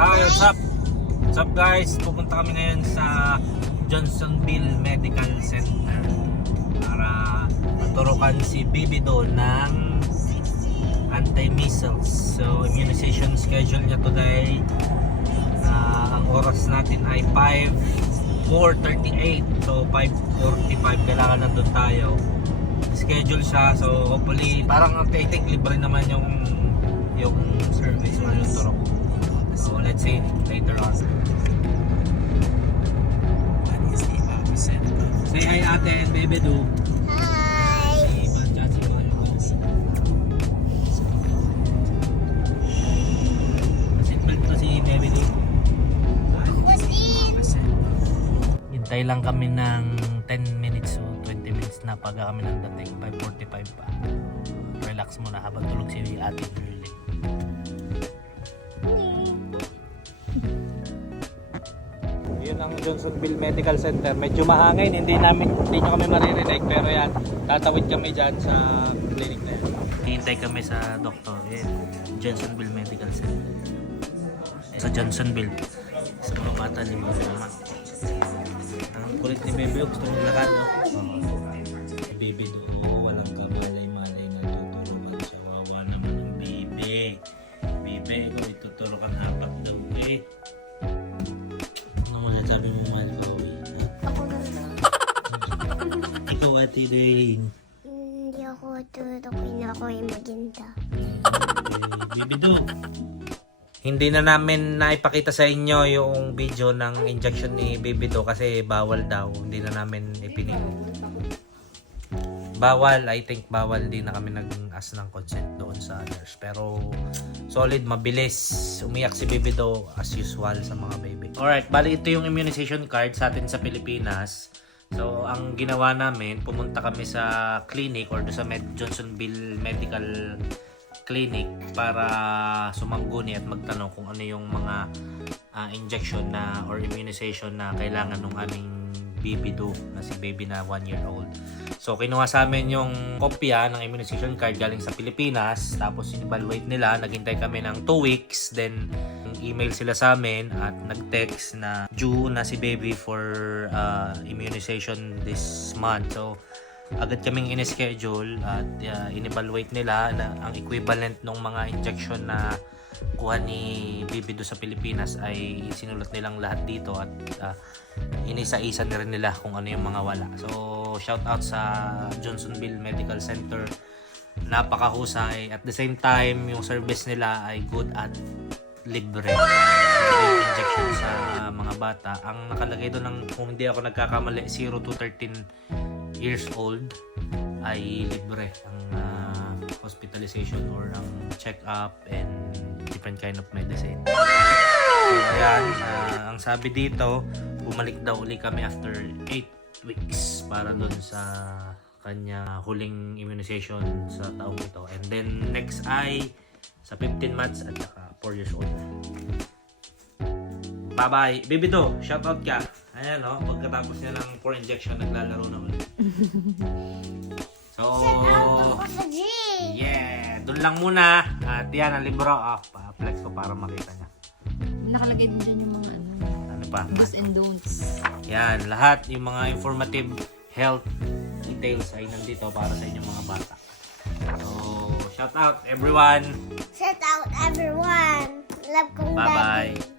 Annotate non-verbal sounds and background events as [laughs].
Hi, what's up? What's up guys? Pupunta kami ngayon sa Johnsonville Medical Center para maturukan si Bibi doon ng anti-measles. So, immunization schedule niya today. Ah, ang oras natin ay 5.4.38 So, 5.45 kailangan nandun tayo. Schedule siya. So, hopefully, parang I think libre naman yung yung service or yung turok. So, let's see later on. Say hi ate and baby do. Hi! To si baby do. Hintay lang kami ng 10 minutes o 20 minutes na pagka kami ng dating 5.45 pa. Relax muna habang tulog si ate Ang Johnsonville Medical Center. Medyo mahangin, hindi namin hindi nyo kami maririnig pero yan, tatawid kami dyan sa clinic na yan. Hintay kami sa doktor, eh, Johnsonville Medical Center. Sa Johnsonville. Sa mga bata ni Mama naman. Ang kulit ni Bebe, gusto mong lakad, no? Bebe do, walang kamalay-malay na tutulungan siya. Wawa naman ang Bebe. Bebe, ikaw ituturukan apat daw, Ikaw, Ate Dane. Hindi ako tutukin ako ay maganda. Do. Hindi na namin naipakita sa inyo yung video ng injection ni Baby Do kasi bawal daw. Hindi na namin ipinig. Bawal, I think bawal. Hindi na kami nag-ask ng consent doon sa nurse. Pero solid, mabilis. Umiyak si Baby Do as usual sa mga baby. Alright, bali ito yung immunization card sa atin sa Pilipinas. So, ang ginawa namin, pumunta kami sa clinic or sa Med Johnsonville Medical Clinic para sumangguni at magtanong kung ano yung mga ah, injection na or immunization na kailangan ng aming baby do na si baby na 1 year old. So kinuha sa amin yung kopya ng immunization card galing sa Pilipinas tapos in-evaluate nila, naghintay kami ng 2 weeks then email sila sa amin at nag-text na due na si baby for ah, immunization this month. So agad kaming in-schedule at uh, in-evaluate nila na ang equivalent ng mga injection na kuha ni Bibi do sa Pilipinas ay sinulat nilang lahat dito at uh, inisa-isa na rin nila kung ano yung mga wala. So, shout out sa Johnsonville Medical Center. Napakahusay. At the same time, yung service nila ay good at libre. Libre injection sa mga bata. Ang nakalagay doon ng, kung hindi ako nagkakamali, 0 to 13 years old ay libre ang ah, hospitalization or ang check-up and different kind of medicine. So, ayan, ah, ang sabi dito, bumalik daw uli kami after 8 weeks para doon sa kanya huling immunization sa taong ito. And then next ay sa 15 months at saka 4 years old. Bye-bye. Baby do, shout out ka. Ayan o, pagkatapos niya ng 4 injection, naglalaro na ulit. [laughs] So, Ako sa G! Doon lang muna. At yan ang libro. Ah, pa-flex ko para makita niya. Nakalagay din dyan yung mga ano, Ano pa? do's and don'ts. Yan, lahat yung mga informative health details ay nandito para sa inyong mga bata. So, shout out everyone. Shout out everyone! Love kong Bye-bye. daddy.